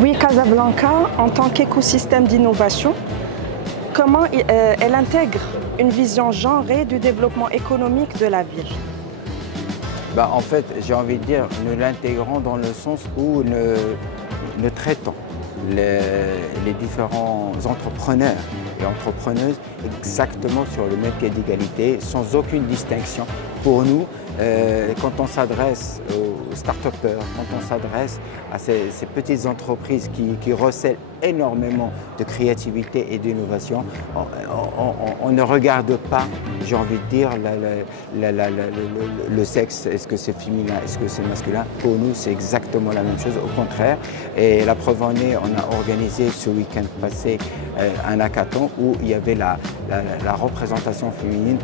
Oui, Casablanca, en tant qu'écosystème d'innovation, comment elle intègre une vision genrée du développement économique de la ville? En fait, j'ai envie de dire, nous l'intégrons dans le sens où nous traitons les différents entrepreneurs et entrepreneuses exactement sur le même pied d'égalité, sans aucune distinction. Pour nous, quand on s'adresse aux start-upers, quand on s'adresse à ces petites entreprises qui recèlent énormément de créativité et d'innovation, on ne regarde pas, j'ai envie de dire, le sexe, est-ce que c'est féminin, est-ce que c'est masculin. Pour nous, c'est exactement la même chose, au contraire. Et la preuve en est, on a organisé ce week-end passé un hackathon où il y avait la représentation féminine,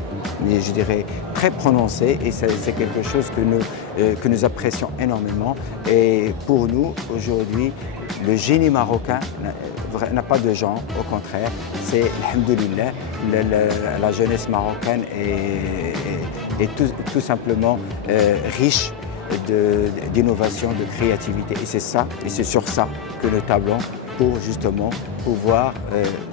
je dirais, très prononcée, et c'est quelque chose que nous apprécions énormément. Et pour nous, aujourd'hui, le génie marocain n'a pas de genre, au contraire, c'est, alhamdoulilah, la jeunesse marocaine est tout simplement riche d'innovation, de créativité. Et c'est ça, et c'est sur ça que nous tablons pour justement pouvoir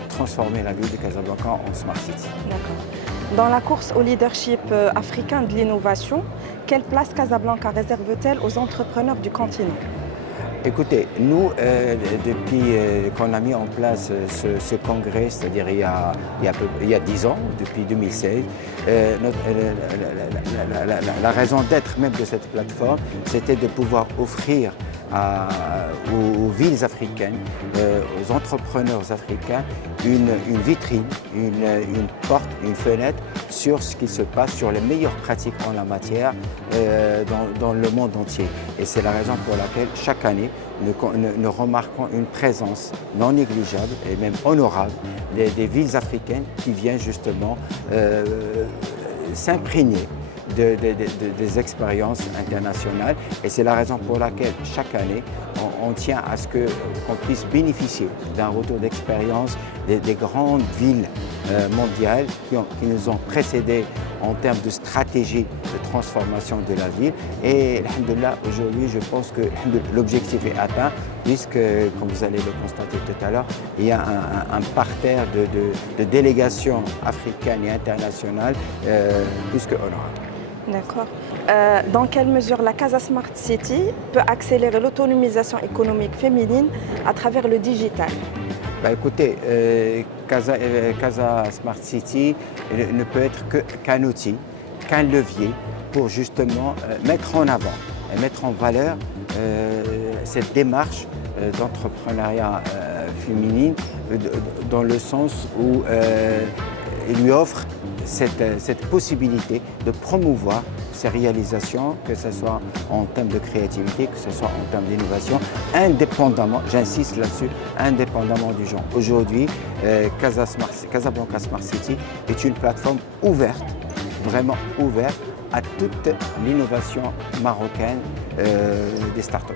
transformer la ville de Casablanca en Smart City. D'accord. Dans la course au leadership africain de l'innovation, quelle place Casablanca réserve-t-elle aux entrepreneurs du continent? Écoutez, nous, depuis qu'on a mis en place ce congrès, c'est-à-dire il y a 10 ans, depuis 2016, la raison d'être même de cette plateforme, c'était de pouvoir offrir aux villes africaines, aux entrepreneurs africains, une vitrine, une porte, une fenêtre sur ce qui se passe, sur les meilleures pratiques en la matière dans le monde entier. Et c'est la raison pour laquelle chaque année, nous remarquons une présence non négligeable et même honorable des villes africaines qui viennent justement s'imprégner des expériences internationales. Et c'est la raison pour laquelle chaque année, on tient à ce qu'on puisse bénéficier d'un retour d'expérience des grandes villes mondiales qui nous ont précédés en termes de stratégie de transformation de la ville. Et alhamdoulilah, aujourd'hui, je pense que l'objectif est atteint, puisque, comme vous allez le constater tout à l'heure, il y a un parterre de délégations africaines et internationales plus que honorable. D'accord. Dans quelle mesure la Casa Smart City peut accélérer l'autonomisation économique féminine à travers le digital? Écoutez, Casa Smart City ne peut être qu'un outil, qu'un levier pour justement mettre en avant et mettre en valeur cette démarche d'entrepreneuriat féminine dans le sens où il lui offre cette possibilité de promouvoir ses réalisations, que ce soit en termes de créativité, que ce soit en termes d'innovation, indépendamment, j'insiste là-dessus, indépendamment du genre. Aujourd'hui, Casablanca Smart City est une plateforme ouverte, vraiment ouverte à toute l'innovation marocaine des startups.